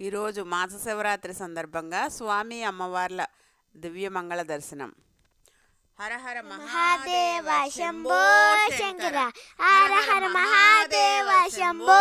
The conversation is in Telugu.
ఈరోజు మాస శివరాత్రి సందర్భంగా స్వామి అమ్మవార్ల దివ్యమంగళ దర్శనం. హర హర మహాదేవ శంభో శంకర, హర హర మహాదేవ శంభో